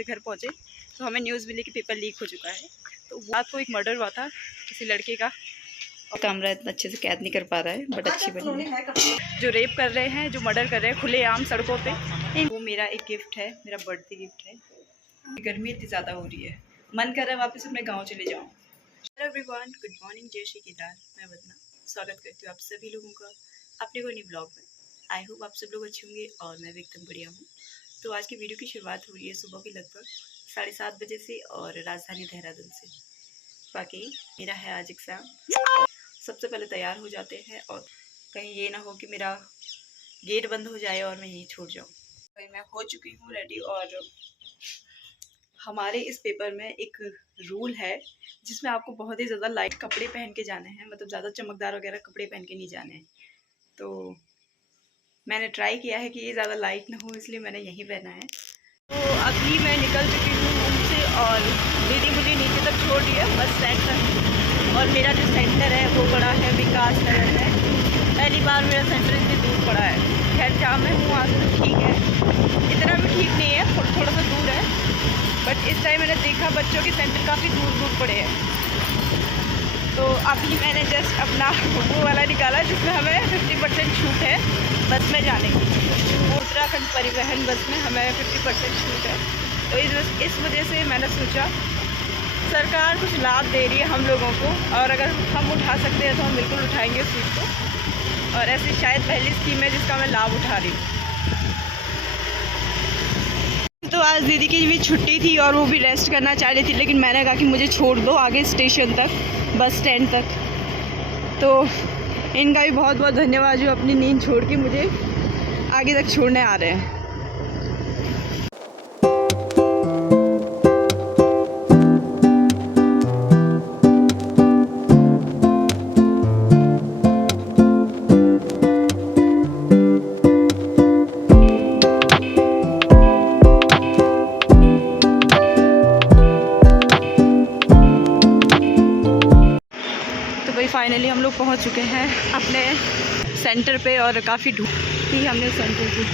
जैसे घर पहुँचे तो हमें न्यूज़ मिली कि पेपर लीक हो चुका है। तो रात को एक मर्डर हुआ था किसी लड़के का, और कैमरा इतना अच्छे से कैद नहीं कर पा रहा है बट अच्छी बनी है। जो रेप कर रहे हैं, जो मर्डर कर रहे हैं खुलेआम सड़कों पे, वो मेरा एक गिफ्ट है, मेरा बर्थडे गिफ्ट है। गर्मी इतनी ज़्यादा हो रही है, मन कर रहा है वापस अपने गाँव चले जाऊँ। हेलो एवरीवन, गुड मॉर्निंग, जय श्री केदार। मैं वदना स्वागत करती हूँ आप सभी लोगों का अपने को नई ब्लॉग में। आई होप आप सब लोग अच्छे होंगे और मैं भी एकदम बढ़िया हूँ। तो आज की वीडियो की शुरुआत हो रही है सुबह के लगभग 7:30 बजे से और राजधानी देहरादून से। बाकी मेरा है आज एग्ज़ाम, सबसे पहले तैयार हो जाते हैं और कहीं ये ना हो कि मेरा गेट बंद हो जाए और मैं यहीं छूट जाऊँ। भाई मैं हो चुकी हूँ रेडी, और हमारे इस पेपर में एक रूल है जिसमें आपको बहुत ही ज़्यादा लाइट कपड़े पहन के जाने हैं, मतलब ज़्यादा चमकदार वगैरह कपड़े पहन के नहीं जाने हैं। तो मैंने ट्राई किया है कि ये ज़्यादा लाइट ना हो, इसलिए मैंने यही पहना है। तो अभी मैं निकल चुकी हूँ रूम से और दीदी मुझे नीचे तक छोड़ रही है बस स्टैंड तक। और मेरा जो सेंटर है वो बड़ा है, विकास नगर है। पहली बार मेरा सेंटर इतनी दूर पड़ा है। खैर जहाँ मैं हूँ वहाँ से तो ठीक है, इतना भी ठीक नहीं है, थोड़ा सा दूर है। बट इस टाइम मैंने देखा बच्चों के सेंटर काफ़ी दूर दूर पड़े हैं। तो अभी मैंने जस्ट अपना वो वाला निकाला जिसमें हमें 50% छूट है बस में जाने की। उत्तराखंड परिवहन बस में हमें 50% छूट है। तो इस वजह से मैंने सोचा सरकार कुछ लाभ दे रही है हम लोगों को, और अगर हम उठा सकते हैं तो हम बिल्कुल उठाएंगे उस चीज़ को। और ऐसी शायद पहली स्कीम है जिसका मैं लाभ उठा रही हूँ। तो आज दीदी की भी छुट्टी थी और वो भी रेस्ट करना चाह रही थी, लेकिन मैंने कहा कि मुझे छोड़ दो आगे स्टेशन तक, बस स्टैंड तक। तो इनका भी बहुत बहुत धन्यवाद जो अपनी नींद छोड़ के मुझे आगे तक छोड़ने आ रहे हैं। फाइनली हम लोग पहुंच चुके हैं अपने सेंटर पे, और काफ़ी ढूंढ थी हमने सेंटर की।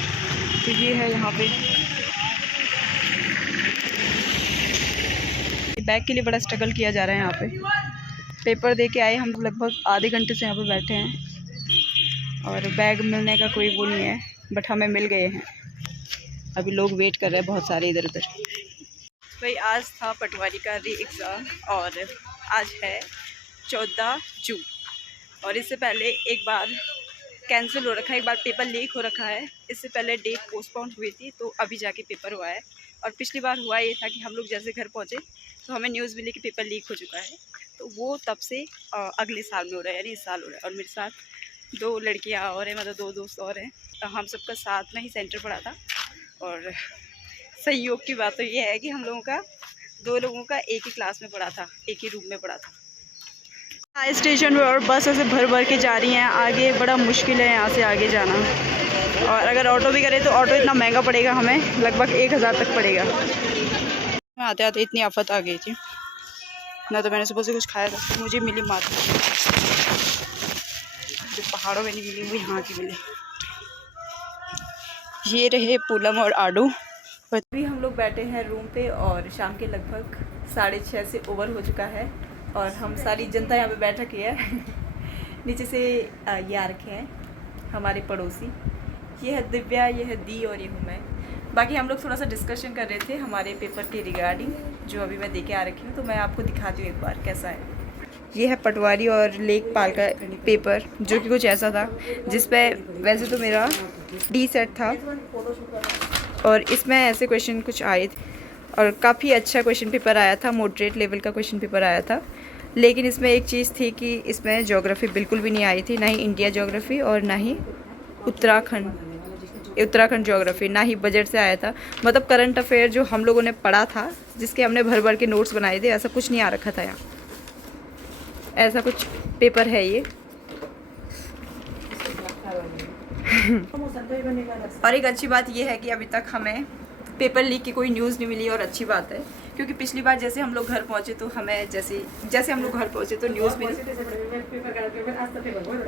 तो ये है यहाँ पे। बैग के लिए बड़ा स्ट्रगल किया जा रहा है यहाँ पे। पेपर दे के आए हम लगभग आधे घंटे से यहाँ पे बैठे हैं और बैग मिलने का कोई वो नहीं है, बट हमें मिल गए हैं। अभी लोग वेट कर रहे हैं बहुत सारे इधर उधर। भाई आज था पटवारी का री एग्ज़ाम और आज है 14 जून, और इससे पहले एक बार कैंसिल हो रखा है, एक बार पेपर लीक हो रखा है। इससे पहले डेट पोस्टपोन हुई थी, तो अभी जाके पेपर हुआ है। और पिछली बार हुआ ये था कि हम लोग जैसे घर पहुँचे तो हमें न्यूज़ मिली कि पेपर लीक हो चुका है। तो वो तब से अगले साल में हो रहा है, यानी इस साल हो रहा है। और मेरे साथ 2 लड़कियाँ और हैं, मतलब 2 दोस्त और हैं। तो हम सबका साथ में ही सेंटर पड़ा था। और संयोग की बात तो ये है कि हम लोगों का 2 लोगों का एक ही क्लास में पढ़ा था, एक ही रूम में पढ़ा था। स्टेशन पे और बस ऐसे भर भर के जा रही हैं आगे। बड़ा मुश्किल है यहाँ से आगे जाना, और अगर ऑटो भी करें तो ऑटो इतना महंगा पड़ेगा, हमें लगभग 1000 तक पड़ेगा। आते आते इतनी आफत आ गई थी ना, तो मैंने सुबह से कुछ खाया था। मुझे मिली मात जो पहाड़ों में नहीं मिली, वो यहाँ की मिली। ये रहे पूनम और आडू। अभी हम लोग बैठे हैं रूम पे और शाम के लगभग 6:30 से ओवर हो चुका है, और हम सारी जनता यहाँ पे बैठक है। नीचे से ये आ रखे हैं हमारे पड़ोसी। ये है दिव्या, ये है दी, और ये हूँ मैं। बाकी हम लोग थोड़ा सा डिस्कशन कर रहे थे हमारे पेपर के रिगार्डिंग, जो अभी मैं देके आ रखी हूँ। तो मैं आपको दिखाती हूँ एक बार कैसा है। ये है पटवारी और लेखपाल का पेपर, जो कि कुछ ऐसा था जिस पे वैसे तो मेरा डी सेट था, और इसमें ऐसे क्वेश्चन कुछ आए थे और काफ़ी अच्छा क्वेश्चन पेपर आया था, मॉडरेट लेवल का क्वेश्चन पेपर आया था। लेकिन इसमें एक चीज़ थी कि इसमें ज्योग्राफी बिल्कुल भी नहीं आई थी, ना ही इंडिया ज्योग्राफी और ना ही उत्तराखंड ज्योग्राफी, ना ही बजट से आया था। मतलब करंट अफेयर जो हम लोगों ने पढ़ा था, जिसके हमने भर भर के नोट्स बनाए थे, ऐसा कुछ नहीं आ रखा था यहाँ। ऐसा कुछ पेपर है ये। और एक अच्छी बात ये है कि अभी तक हमें पेपर लीक की कोई न्यूज़ नहीं मिली, और अच्छी बात है, क्योंकि पिछली बार जैसे हम लोग घर पहुंचे तो हमें जैसे हम लोग घर पहुंचे तो न्यूज़ मिली।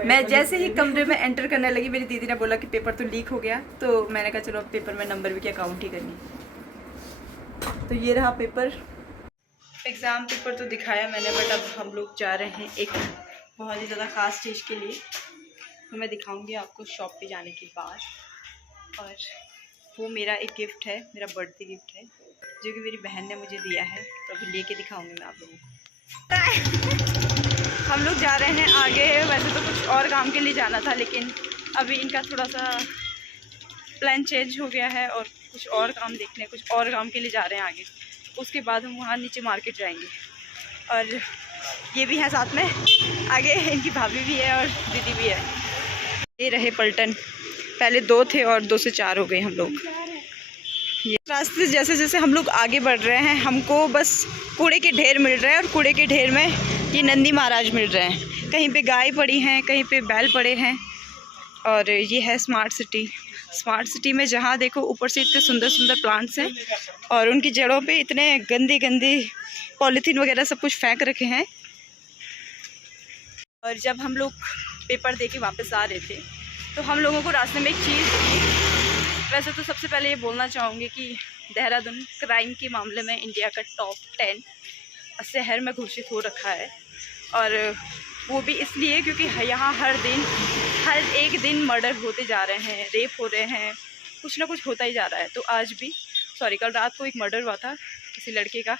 मैं जैसे ही कमरे में एंटर करने लगी, मेरी दीदी ने बोला कि पेपर तो लीक हो गया। तो मैंने कहा चलो अब पेपर में नंबर भी क्या काउंट ही करनी। तो ये रहा पेपर, एग्ज़ाम पेपर तो दिखाया मैंने, बट अब हम लोग जा रहे हैं एक बहुत ही ज़्यादा ख़ास चीज़ के लिए, तो मैं दिखाऊंगी आपको शॉप पे जाने के बाद। और वो मेरा एक गिफ्ट है, मेरा बर्थडे गिफ्ट है जो कि मेरी बहन ने मुझे दिया है, तो अभी लेके दिखाऊंगी मैं आप लोगों को। हम लोग जा रहे हैं आगे, वैसे तो कुछ और काम के लिए जाना था, लेकिन अभी इनका थोड़ा सा प्लान चेंज हो गया है और कुछ और काम देखने, कुछ और काम के लिए जा रहे हैं आगे। उसके बाद हम वहाँ नीचे मार्केट जाएंगे। और ये भी है साथ में, आगे इनकी भाभी भी है और दीदी भी है। ये रहे पलटन, पहले 2 थे और 2 से 4 हो गए हम लोग। ये रास्ते जैसे जैसे हम लोग आगे बढ़ रहे हैं, हमको बस कूड़े के ढेर मिल रहे हैं, और कूड़े के ढेर में ये नंदी महाराज मिल रहे हैं। कहीं पे गाय पड़ी हैं, कहीं पे बैल पड़े हैं। और ये है स्मार्ट सिटी। स्मार्ट सिटी में जहाँ देखो ऊपर से इतने सुंदर सुंदर प्लांट्स हैं, और उनकी जड़ों पे इतने गंदी गंदी पॉलीथीन वगैरह सब कुछ फेंक रखे हैं। और जब हम लोग पेपर दे के वापस आ रहे थे, तो हम लोगों को रास्ते में एक चीज़ दिखी। वैसे तो सबसे पहले ये बोलना चाहूँगी कि देहरादून क्राइम के मामले में इंडिया का टॉप 10 शहर में घोषित हो रखा है। और वो भी इसलिए क्योंकि यहाँ हर एक दिन मर्डर होते जा रहे हैं, रेप हो रहे हैं, कुछ ना कुछ होता ही जा रहा है। तो आज भी कल रात को एक मर्डर हुआ था किसी लड़के का।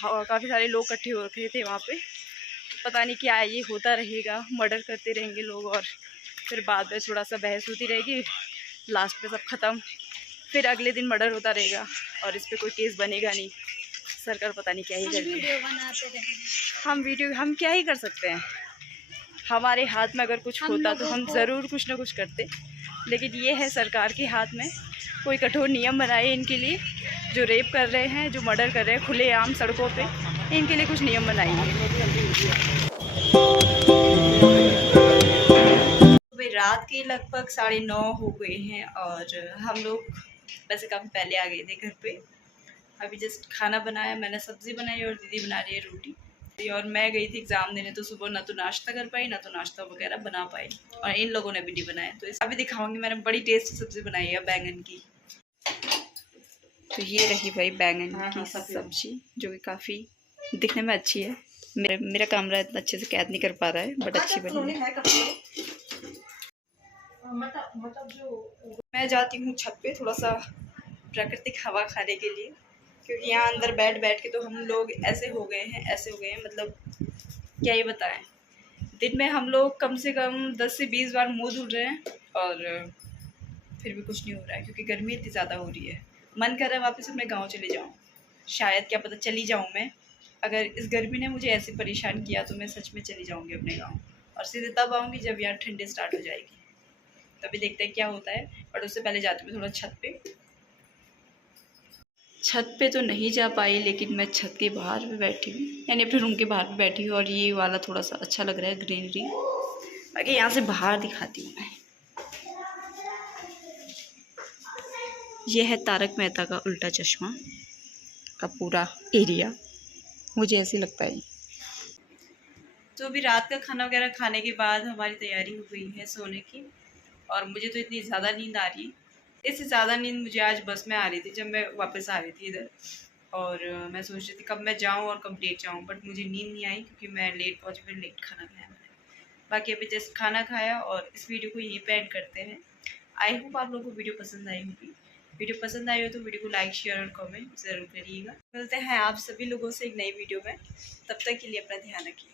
काफ़ी सारे लोग इकट्ठे हो रखे थे वहाँ पे। पता नहीं क्या ये होता रहेगा, मर्डर करते रहेंगे लोग और फिर बाद में थोड़ा सा बहस होती रहेगी, लास्ट पे सब ख़त्म, फिर अगले दिन मर्डर होता रहेगा और इस पर कोई केस बनेगा नहीं। सरकार पता नहीं क्या ही कर रही है। हम क्या ही कर सकते हैं, हमारे हाथ में अगर कुछ होता तो हम ज़रूर कुछ ना कुछ करते, लेकिन ये है सरकार के हाथ में। कोई कठोर नियम बनाए इनके लिए, जो रेप कर रहे हैं, जो मर्डर कर रहे हैं खुलेआम सड़कों पे, इनके लिए कुछ नियम बनाइए। रात के लगभग 9:30 हो गए हैं और हम लोग वैसे काफ़ी पहले आ गए थे घर पे। अभी जस्ट खाना बनाया मैंने, सब्ज़ी बनाई और दीदी बना रही है रोटी। और मैं गई थी एग्ज़ाम देने, तो सुबह ना तो नाश्ता कर पाई, ना तो नाश्ता वगैरह बना पाई, और इन लोगों ने भी नहीं बनाया। तो अभी दिखाऊंगी, मैंने बड़ी टेस्टी सब्ज़ी बनाई है बैंगन की। तो ये रही भाई बैंगन की सब्ज़ी, जो कि काफ़ी दिखने में अच्छी है। मेरा कैमरा इतना अच्छे से कैद नहीं कर पा रहा है, बट अच्छी बनी है। मैं जाती हूँ छत पे थोड़ा सा प्राकृतिक हवा खाने के लिए, क्योंकि यहाँ अंदर बैठ के तो हम लोग ऐसे हो गए हैं, मतलब क्या ही बताएं। दिन में हम लोग कम से कम 10 से 20 बार मुँह धुल रहे हैं और फिर भी कुछ नहीं हो रहा है, क्योंकि गर्मी इतनी ज़्यादा हो रही है। मन कर रहा है वापस अपने गाँव चले जाऊँ, शायद क्या पता चली जाऊँ मैं। अगर इस गर्मी ने मुझे ऐसे परेशान किया तो मैं सच में चली जाऊँगी अपने गाँव, और सीधे तब आऊँगी जब यहाँ ठंडी स्टार्ट हो जाएगी। तभी देखते हैं क्या होता है, बट उससे पहले जाती हूँ थोड़ा छत पे तो नहीं जा पाई, लेकिन मैं छत के बाहर भी बैठी हूँ, यानी अपने रूम के बाहर भी बैठी हूँ। और ये वाला थोड़ा सा अच्छा लग रहा है, ग्रीनरी। बाकी यहाँ से बाहर दिखाती हूँ मैं। ये है तारक मेहता का उल्टा चश्मा का पूरा एरिया, मुझे ऐसे लगता है। तो अभी रात का खाना वगैरह खाने के बाद हमारी तैयारी हो गई है सोने की, और मुझे तो इतनी ज़्यादा नींद आ रही है, इससे ज़्यादा नींद मुझे आज बस में आ रही थी जब मैं वापस आ रही थी इधर। और मैं सोच रही थी कब मैं जाऊँ और कब लेट जाऊँ, बट मुझे नींद नहीं आई क्योंकि मैं लेट पहुँची, फिर लेट खाना खाया मैंने। बाकी अभी जस्ट खाना खाया और इस वीडियो को यहीं पे एंड करते हैं। आई होप आप लोगों को वीडियो पसंद आई होगी। वीडियो पसंद आई हो तो वीडियो को लाइक, शेयर और कमेंट ज़रूर करिएगा। मिलते हैं आप सभी लोगों से एक नई वीडियो में, तब तक के लिए अपना ध्यान रखिए।